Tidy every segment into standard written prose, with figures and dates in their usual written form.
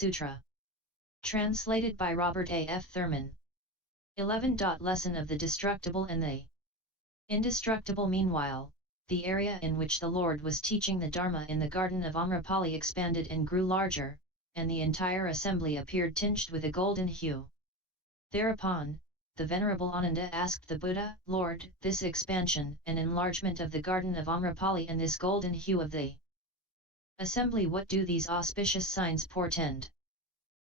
Sutra. Translated by Robert A. F. Thurman. 11. Lesson of the Destructible and the Indestructible. Meanwhile, the area in which the Lord was teaching the Dharma in the garden of Amrapali expanded and grew larger, and the entire assembly appeared tinged with a golden hue. Thereupon, the Venerable Ananda asked the Buddha, Lord, this expansion and enlargement of the garden of Amrapali and this golden hue of the assembly, what do these auspicious signs portend?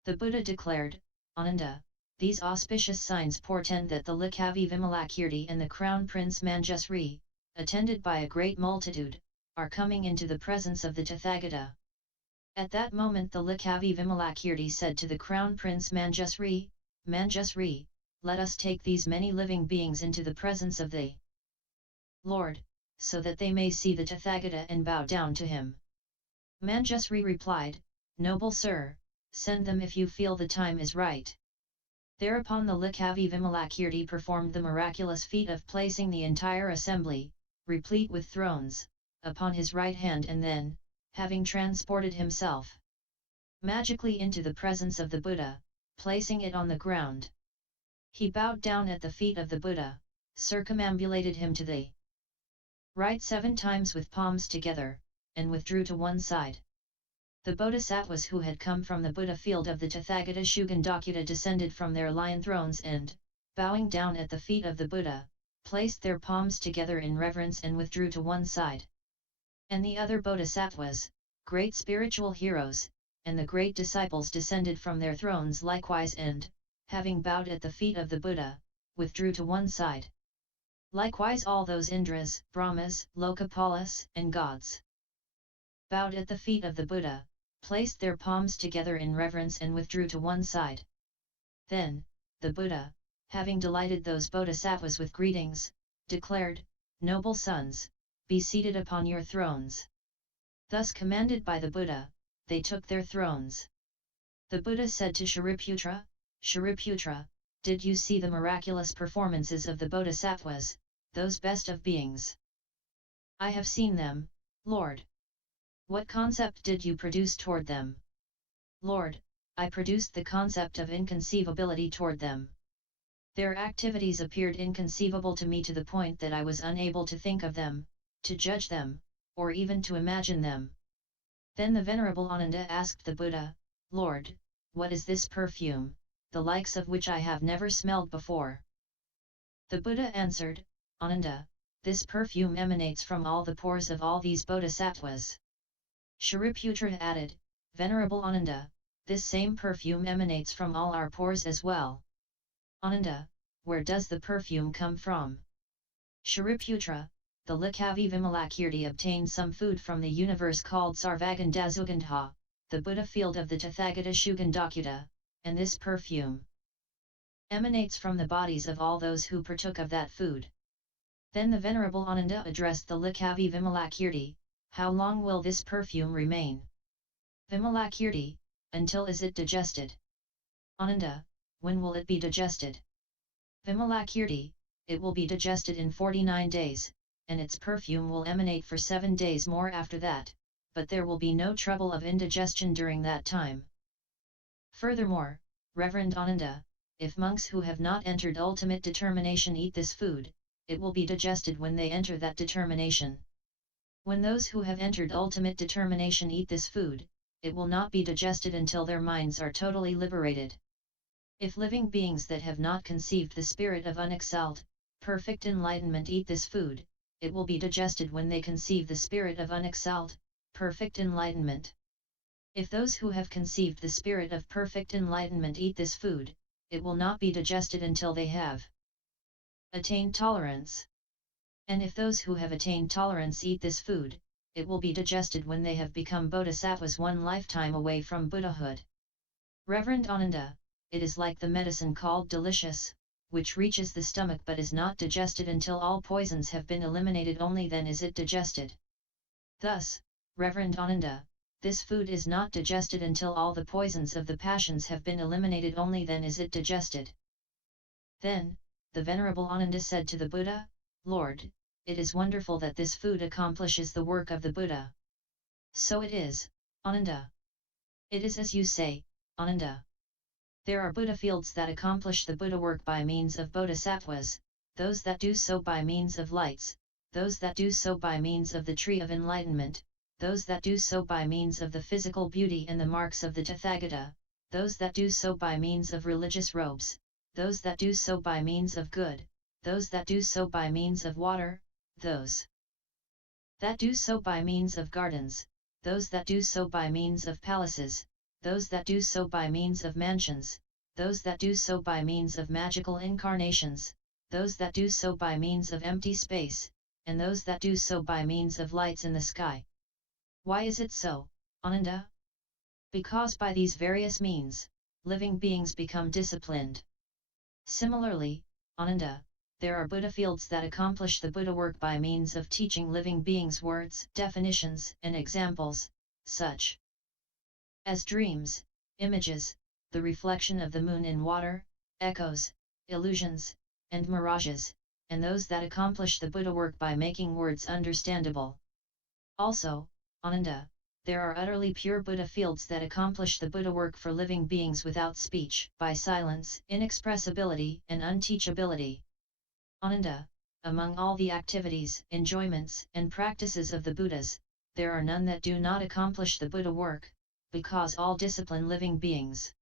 The Buddha declared, Ananda, these auspicious signs portend that the Likavi Vimalakirti and the Crown Prince Manjusri, attended by a great multitude, are coming into the presence of the Tathagata. At that moment the Likavi Vimalakirti said to the Crown Prince Manjusri, Manjusri, let us take these many living beings into the presence of the Lord, so that they may see the Tathagata and bow down to him. Manjusri replied, Noble sir, send them if you feel the time is right. Thereupon the Likavi Vimalakirti performed the miraculous feat of placing the entire assembly, replete with thrones, upon his right hand and then, having transported himself magically into the presence of the Buddha, placing it on the ground. He bowed down at the feet of the Buddha, circumambulated him to the right 7 times with palms together, and withdrew to one side. The bodhisattvas who had come from the Buddha field of the Tathagata Shugandakutta descended from their lion thrones and, bowing down at the feet of the Buddha, placed their palms together in reverence and withdrew to one side. And the other bodhisattvas, great spiritual heroes, and the great disciples descended from their thrones likewise and, having bowed at the feet of the Buddha, withdrew to one side. Likewise all those Indras, Brahmas, Lokapalas, and gods bowed at the feet of the Buddha, placed their palms together in reverence and withdrew to one side. Then, the Buddha, having delighted those bodhisattvas with greetings, declared, Noble sons, be seated upon your thrones. Thus commanded by the Buddha, they took their thrones. The Buddha said to Shariputra, Shariputra, did you see the miraculous performances of the bodhisattvas, those best of beings? I have seen them, Lord. What concept did you produce toward them? Lord, I produced the concept of inconceivability toward them. Their activities appeared inconceivable to me to the point that I was unable to think of them, to judge them, or even to imagine them. Then the Venerable Ananda asked the Buddha, Lord, what is this perfume, the likes of which I have never smelled before? The Buddha answered, Ananda, this perfume emanates from all the pores of all these bodhisattvas. Shariputra added, Venerable Ananda, this same perfume emanates from all our pores as well. Ananda, where does the perfume come from? Shariputra, the Likavi Vimalakirti obtained some food from the universe called Sarvagandazugandha, the Buddha field of the Tathagata Shugandakutta, and this perfume emanates from the bodies of all those who partook of that food. Then the Venerable Ananda addressed the Likavi Vimalakirti, how long will this perfume remain? Vimalakirti, until is it digested? Ananda, when will it be digested? Vimalakirti, it will be digested in 49 days, and its perfume will emanate for 7 days more after that, but there will be no trouble of indigestion during that time. Furthermore, Reverend Ananda, if monks who have not entered ultimate determination eat this food, it will be digested when they enter that determination. When those who have entered ultimate determination eat this food, it will not be digested until their minds are totally liberated. If living beings that have not conceived the spirit of unexcelled, perfect enlightenment eat this food, it will be digested when they conceive the spirit of unexcelled, perfect enlightenment. If those who have conceived the spirit of perfect enlightenment eat this food, it will not be digested until they have attained tolerance. And if those who have attained tolerance eat this food, it will be digested when they have become bodhisattvas one lifetime away from Buddhahood. Reverend Ananda, it is like the medicine called delicious, which reaches the stomach but is not digested until all poisons have been eliminated, only then is it digested. Thus, Reverend Ananda, this food is not digested until all the poisons of the passions have been eliminated, only then is it digested. Then, the Venerable Ananda said to the Buddha, Lord, it is wonderful that this food accomplishes the work of the Buddha. So it is, Ananda. It is as you say, Ananda. There are Buddha fields that accomplish the Buddha work by means of bodhisattvas, those that do so by means of lights, those that do so by means of the tree of enlightenment, those that do so by means of the physical beauty and the marks of the Tathagata, those that do so by means of religious robes, those that do so by means of good, those that do so by means of water, those that do so by means of gardens, those that do so by means of palaces, those that do so by means of mansions, those that do so by means of magical incarnations, those that do so by means of empty space, and those that do so by means of lights in the sky. Why is it so, Ananda? Because by these various means, living beings become disciplined. Similarly, Ananda, there are Buddha fields that accomplish the Buddha work by means of teaching living beings words, definitions, and examples, such as dreams, images, the reflection of the moon in water, echoes, illusions, and mirages, and those that accomplish the Buddha work by making words understandable. Also, Ananda, there are utterly pure Buddha fields that accomplish the Buddha work for living beings without speech, by silence, inexpressibility, and unteachability. Ananda, among all the activities, enjoyments, and practices of the Buddhas, there are none that do not accomplish the Buddha work, because all discipline living beings.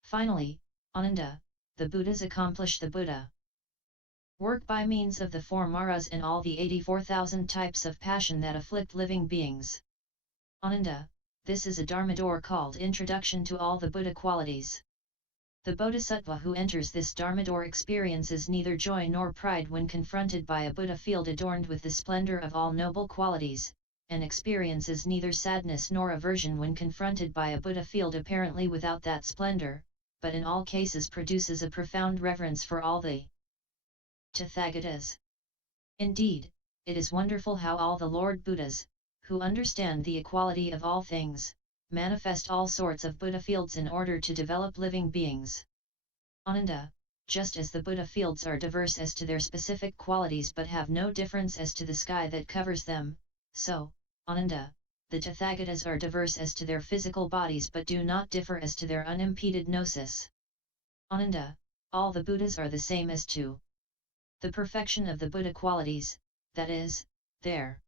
Finally, Ananda, the Buddhas accomplish the Buddha work by means of the four maras and all the 84,000 types of passion that afflict living beings. Ananda, this is a Dharma door called Introduction to all the Buddha qualities. The bodhisattva who enters this Dharma door experiences neither joy nor pride when confronted by a Buddha field adorned with the splendor of all noble qualities, and experiences neither sadness nor aversion when confronted by a Buddha field apparently without that splendor, but in all cases produces a profound reverence for all the Tathagatas. Indeed, it is wonderful how all the Lord Buddhas, who understand the equality of all things, manifest all sorts of Buddha fields in order to develop living beings. Ananda, just as the Buddha fields are diverse as to their specific qualities but have no difference as to the sky that covers them, so, Ananda, the Tathagatas are diverse as to their physical bodies but do not differ as to their unimpeded gnosis. Ananda, all the Buddhas are the same as to the perfection of the Buddha qualities, that is, their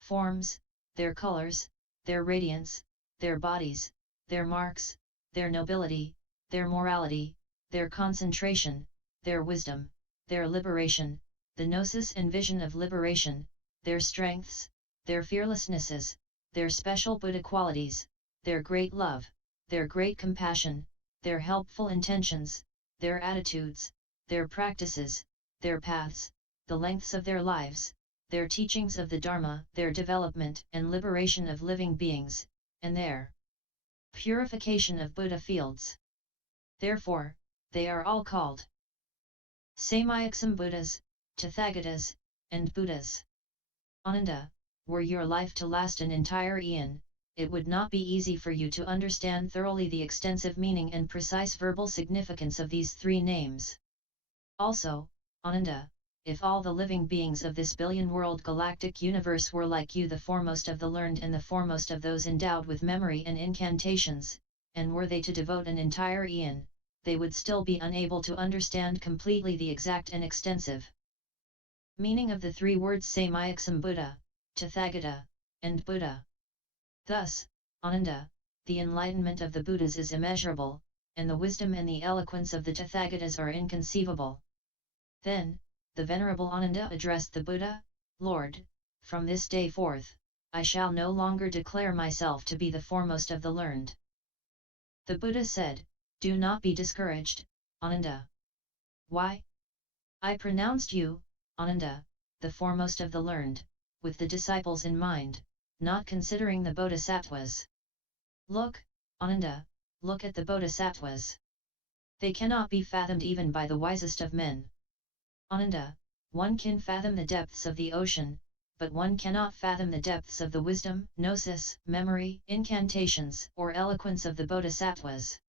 forms, their colors, their radiance, their bodies, their marks, their nobility, their morality, their concentration, their wisdom, their liberation, the gnosis and vision of liberation, their strengths, their fearlessnesses, their special Buddha qualities, their great love, their great compassion, their helpful intentions, their attitudes, their practices, their paths, the lengths of their lives, their teachings of the Dharma, their development and liberation of living beings, and their purification of Buddha fields. Therefore, they are all called Samyaksam Buddhas, Tathagatas, and Buddhas. Ananda, were your life to last an entire eon, it would not be easy for you to understand thoroughly the extensive meaning and precise verbal significance of these three names. Also, Ananda, if all the living beings of this billion-world galactic universe were like you, the foremost of the learned and the foremost of those endowed with memory and incantations, and were they to devote an entire eon, they would still be unable to understand completely the exact and extensive meaning of the three words Samyaksam Buddha, Tathagata, and Buddha. Thus, Ananda, the enlightenment of the Buddhas is immeasurable, and the wisdom and the eloquence of the Tathagatas are inconceivable. Then, the Venerable Ananda addressed the Buddha, Lord, from this day forth, I shall no longer declare myself to be the foremost of the learned. The Buddha said, do not be discouraged, Ananda. Why? I pronounced you, Ananda, the foremost of the learned, with the disciples in mind, not considering the bodhisattvas. Look, Ananda, look at the bodhisattvas. They cannot be fathomed even by the wisest of men. Ananda, one can fathom the depths of the ocean, but one cannot fathom the depths of the wisdom, gnosis, memory, incantations, or eloquence of the bodhisattvas.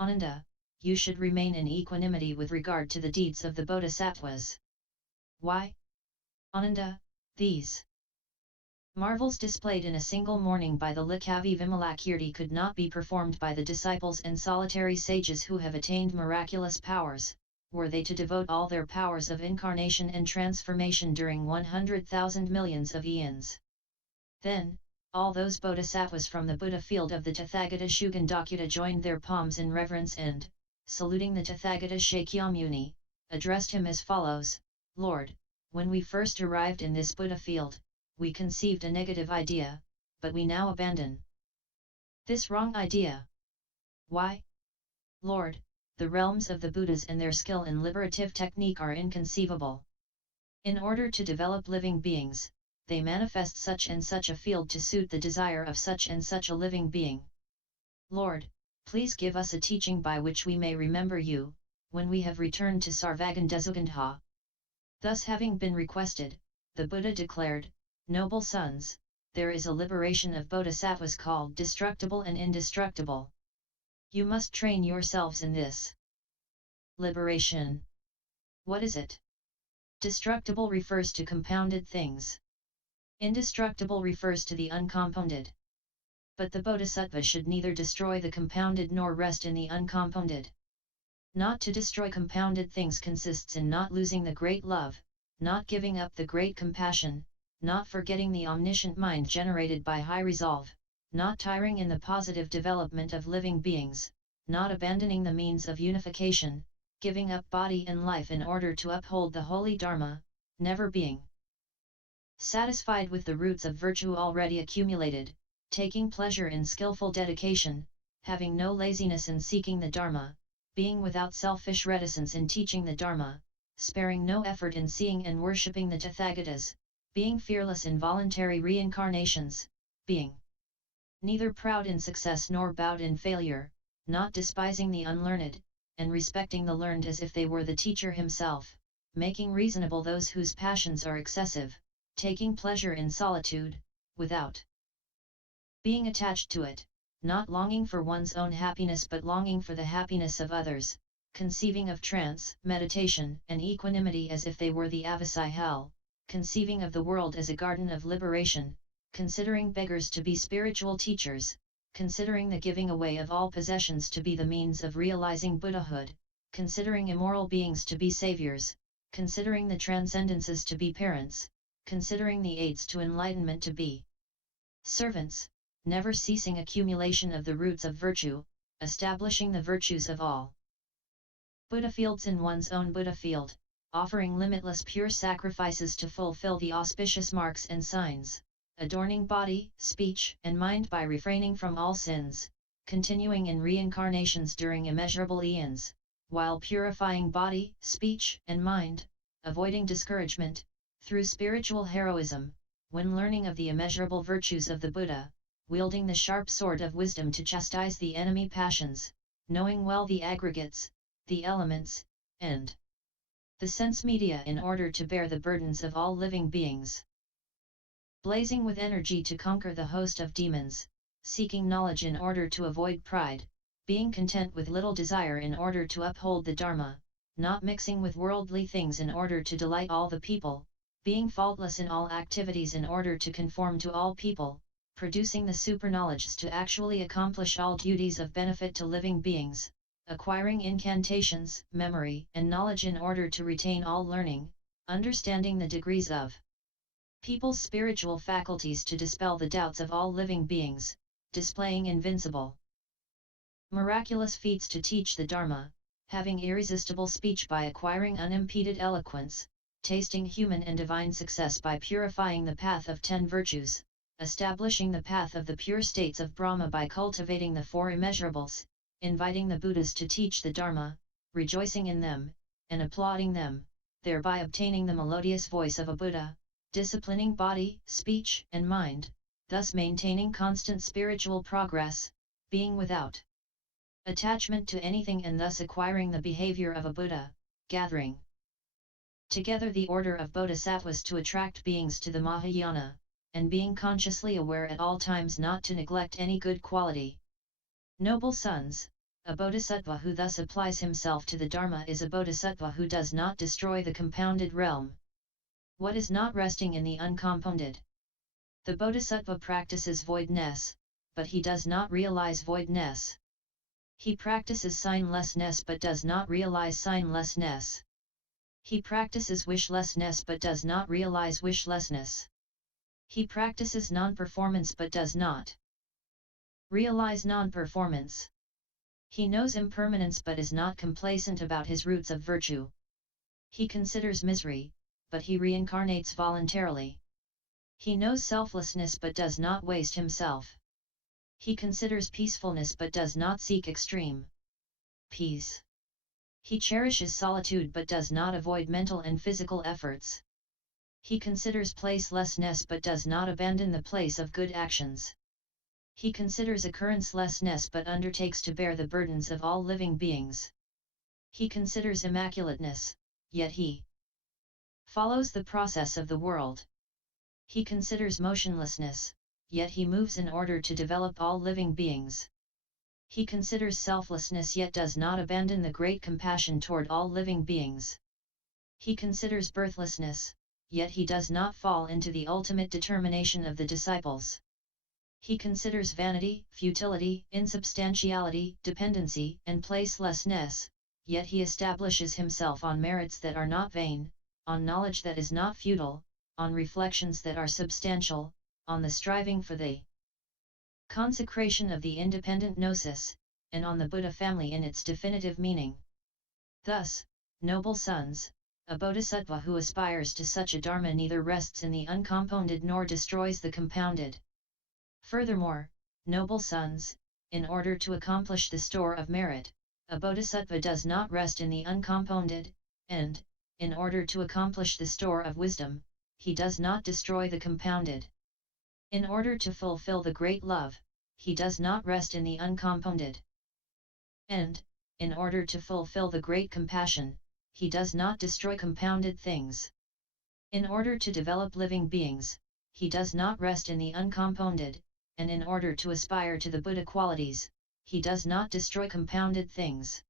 Ananda, you should remain in equanimity with regard to the deeds of the bodhisattvas. Why? Ananda, these Marvels displayed in a single morning by the Likavi Vimalakirti could not be performed by the disciples and solitary sages who have attained miraculous powers, were they to devote all their powers of incarnation and transformation during 100,000 millions of eons. Then, all those bodhisattvas from the Buddha field of the Tathagata Shugandakuta joined their palms in reverence and, saluting the Tathagata Shakyamuni, addressed him as follows: Lord, when we first arrived in this Buddha field, we conceived a negative idea, but we now abandon this wrong idea. Why? Lord, the realms of the Buddhas and their skill in liberative technique are inconceivable. In order to develop living beings, they manifest such and such a field to suit the desire of such and such a living being. Lord, please give us a teaching by which we may remember you, when we have returned to Sarvagandesugandha. Thus having been requested, the Buddha declared, Noble sons, there is a liberation of bodhisattvas called destructible and indestructible. You must train yourselves in this liberation. What is it? Destructible refers to compounded things. Indestructible refers to the uncompounded. But the bodhisattva should neither destroy the compounded nor rest in the uncompounded. Not to destroy compounded things consists in not losing the great love, not giving up the great compassion, not forgetting the omniscient mind generated by high resolve, not tiring in the positive development of living beings, not abandoning the means of unification, giving up body and life in order to uphold the holy Dharma, never being satisfied with the roots of virtue already accumulated, taking pleasure in skillful dedication, having no laziness in seeking the Dharma, being without selfish reticence in teaching the Dharma, sparing no effort in seeing and worshipping the Tathagatas, being fearless in voluntary reincarnations, being neither proud in success nor bowed in failure, not despising the unlearned, and respecting the learned as if they were the teacher himself, making reasonable those whose passions are excessive, taking pleasure in solitude, without being attached to it, not longing for one's own happiness but longing for the happiness of others, conceiving of trance, meditation, and equanimity as if they were the Avasai hell, conceiving of the world as a garden of liberation, considering beggars to be spiritual teachers, considering the giving away of all possessions to be the means of realizing Buddhahood, considering immoral beings to be saviors, considering the transcendences to be parents, considering the aids to enlightenment to be servants, never ceasing accumulation of the roots of virtue, establishing the virtues of all Buddha fields in one's own Buddha field, offering limitless pure sacrifices to fulfill the auspicious marks and signs, adorning body, speech, and mind by refraining from all sins, continuing in reincarnations during immeasurable eons, while purifying body, speech, and mind, avoiding discouragement, through spiritual heroism, when learning of the immeasurable virtues of the Buddha, wielding the sharp sword of wisdom to chastise the enemy passions, knowing well the aggregates, the elements, and the sense media in order to bear the burdens of all living beings. Blazing with energy to conquer the host of demons, seeking knowledge in order to avoid pride, being content with little desire in order to uphold the Dharma, not mixing with worldly things in order to delight all the people, being faultless in all activities in order to conform to all people, producing the superknowledge to actually accomplish all duties of benefit to living beings, acquiring incantations, memory, and knowledge in order to retain all learning, understanding the degrees of people's spiritual faculties to dispel the doubts of all living beings, displaying invincible miraculous feats to teach the Dharma, having irresistible speech by acquiring unimpeded eloquence, tasting human and divine success by purifying the path of 10 virtues, establishing the path of the pure states of Brahma by cultivating the 4 immeasurables, inviting the Buddhas to teach the Dharma, rejoicing in them, and applauding them, thereby obtaining the melodious voice of a Buddha, disciplining body, speech, and mind, thus maintaining constant spiritual progress, being without attachment to anything and thus acquiring the behavior of a Buddha, gathering together the order of bodhisattvas to attract beings to the Mahayana, and being consciously aware at all times not to neglect any good quality. Noble sons, a bodhisattva who thus applies himself to the Dharma is a bodhisattva who does not destroy the compounded realm. What is not resting in the uncompounded? The bodhisattva practices voidness, but he does not realize voidness. He practices sign-less-ness but does not realize sign-less-ness. He practices wish-less-ness but does not realize wish-lessness. He practices non-performance but does not realize non-performance. He knows impermanence but is not complacent about his roots of virtue. He considers misery, but he reincarnates voluntarily. He knows selflessness but does not waste himself. He considers peacefulness but does not seek extreme peace. He cherishes solitude but does not avoid mental and physical efforts. He considers place-less-ness but does not abandon the place of good actions. He considers occurrence-less-ness but undertakes to bear the burdens of all living beings. He considers immaculateness, yet he follows the process of the world. He considers motionlessness, yet he moves in order to develop all living beings. He considers selflessness yet does not abandon the great compassion toward all living beings. He considers birthlessness, yet he does not fall into the ultimate determination of the disciples. He considers vanity, futility, insubstantiality, dependency, and place-less-ness, yet he establishes himself on merits that are not vain, on knowledge that is not futile, on reflections that are substantial, on the striving for the consecration of the independent gnosis, and on the Buddha family in its definitive meaning. Thus, noble sons, a bodhisattva who aspires to such a dharma neither rests in the uncompounded nor destroys the compounded. Furthermore, noble sons, in order to accomplish the store of merit, a bodhisattva does not rest in the uncompounded, and, in order to accomplish the store of wisdom, he does not destroy the compounded. In order to fulfill the great love, he does not rest in the uncompounded. And, in order to fulfill the great compassion, he does not destroy compounded things. In order to develop living beings, he does not rest in the uncompounded, and in order to aspire to the Buddha qualities, he does not destroy compounded things.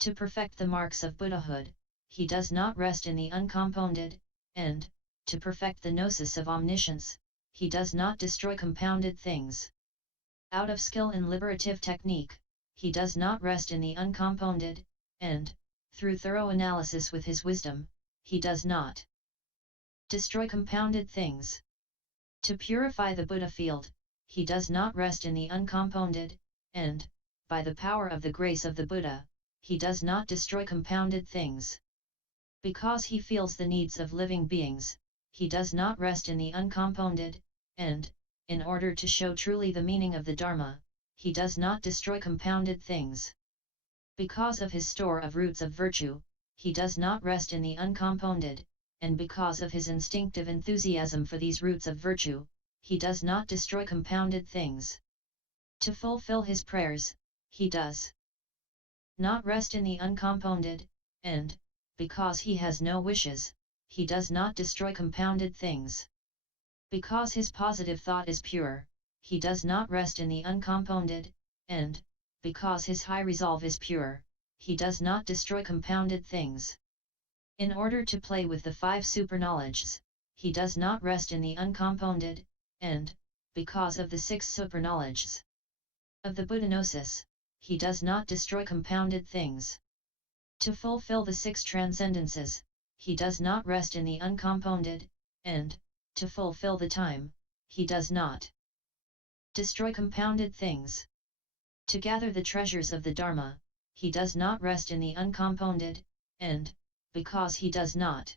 To perfect the marks of Buddhahood, he does not rest in the uncompounded, and, to perfect the gnosis of omniscience, he does not destroy compounded things. Out of skill in liberative technique, he does not rest in the uncompounded, and, through thorough analysis with his wisdom, he does not destroy compounded things. To purify the Buddha field, he does not rest in the uncompounded, and, by the power of the grace of the Buddha, he does not destroy compounded things. Because he feels the needs of living beings, he does not rest in the uncompounded, and, in order to show truly the meaning of the Dharma, he does not destroy compounded things. Because of his store of roots of virtue, he does not rest in the uncompounded, and because of his instinctive enthusiasm for these roots of virtue, he does not destroy compounded things. To fulfill his prayers, he does not rest in the uncompounded, and, because he has no wishes, he does not destroy compounded things. Because his positive thought is pure, he does not rest in the uncompounded, and, because his high resolve is pure, he does not destroy compounded things. In order to play with the 5 superknowledges, he does not rest in the uncompounded, and, because of the 6 superknowledges of the Buddha gnosis, he does not destroy compounded things. To fulfill the 6 transcendences, he does not rest in the uncompounded, and, to fulfill the time, he does not destroy compounded things. To gather the treasures of the Dharma, he does not rest in the uncompounded, and, because he does not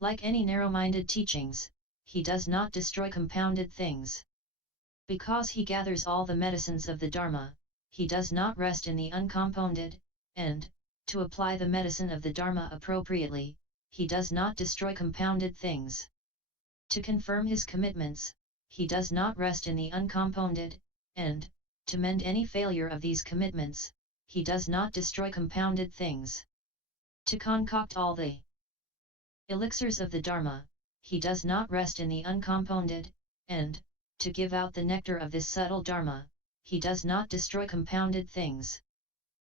like any narrow-minded teachings, he does not destroy compounded things. Because he gathers all the medicines of the Dharma, he does not rest in the uncompounded, and, to apply the medicine of the Dharma appropriately, he does not destroy compounded things. To confirm his commitments, he does not rest in the uncompounded, and, to mend any failure of these commitments, he does not destroy compounded things. To concoct all the elixirs of the Dharma, he does not rest in the uncompounded, and, to give out the nectar of this subtle Dharma, he does not destroy compounded things.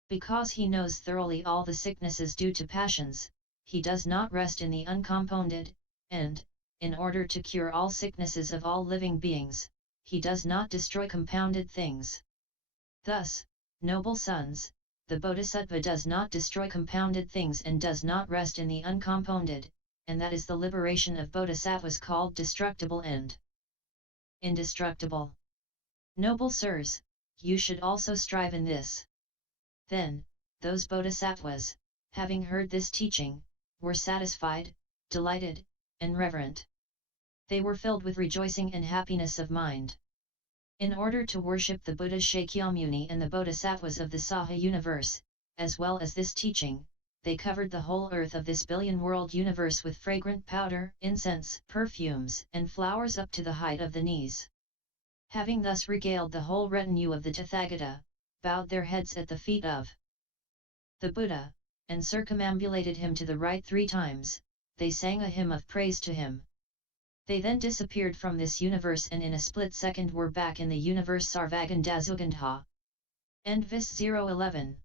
Because he knows thoroughly all the sicknesses due to passions, he does not rest in the uncompounded, and, in order to cure all sicknesses of all living beings, he does not destroy compounded things. Thus, noble sons, the bodhisattva does not destroy compounded things and does not rest in the uncompounded, and that is the liberation of bodhisattvas called destructible and indestructible. Noble sirs, you should also strive in this. Then, those bodhisattvas, having heard this teaching, were satisfied, delighted, and reverent. They were filled with rejoicing and happiness of mind. In order to worship the Buddhas Shakyamuni and the bodhisattvas of the Saha universe, as well as this teaching, they covered the whole earth of this billion-world universe with fragrant powder, incense, perfumes, and flowers up to the height of the knees. Having thus regaled the whole retinue of the Tathagata, bowed their heads at the feet of the Buddha, and circumambulated him to the right 3 times, they sang a hymn of praise to him. They then disappeared from this universe and in a split second were back in the universe Sarvagandazugandha. End Vis 011.